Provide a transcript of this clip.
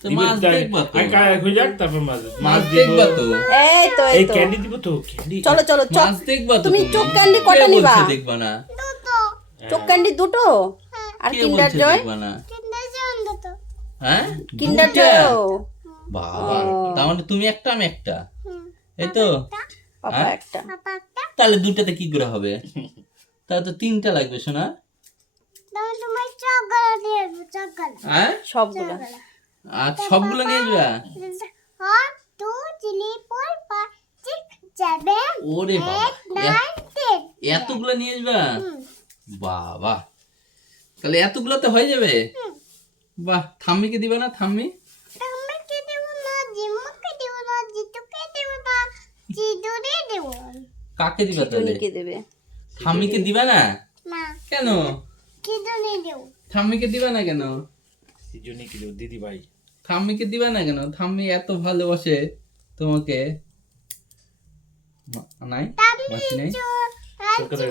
তো মাছ দেখবা তো, তারপর মাছ মাছ দেখবা তো, এই তো এই ক্যান্ডি দিব তো ক্যান্ডি চলো চলো মাছ দেখবা তো। তুমি চোখ ক্যান্ডি কটা কে নিবা? বলছে দেখবা না? চোখ ক্যান্ডি দুটো আর কে কিন্ডার বলছে জয় দেখবা না? হ্যাঁ কিন্ডার দুইটা? জয়ও বাবা, তার মানে তুমি একটা আমি একটা, এই তো। পাপা হ্যাঁ? একটা তাহলে দুটাতে কি করে হবে? তাহলে তো তিনটা লাগবে শোনা। হ্যাঁ, সবগুলো আর সবগুলো নিয়ে যাবা? ওরে বাবা, এতগুলো নিয়ে যাবা? বাবা, তাহলে এতগুলোতে হয়ে যাবে? বাহ, থাম্মিকে দিবা না? থাম্মি কাকে দিবা তাহলে? টুনিকে দেবে থাম্মিকে দিবা না কেন? থাম্মিকে দিবা না কেন? সিজনে কি দেব দিদি ভাই থাম্মিকে দিবা না কেন? থাম্মি এত ভালোবাসে তোমাকে। নাই মাসি নাই? তোর কথা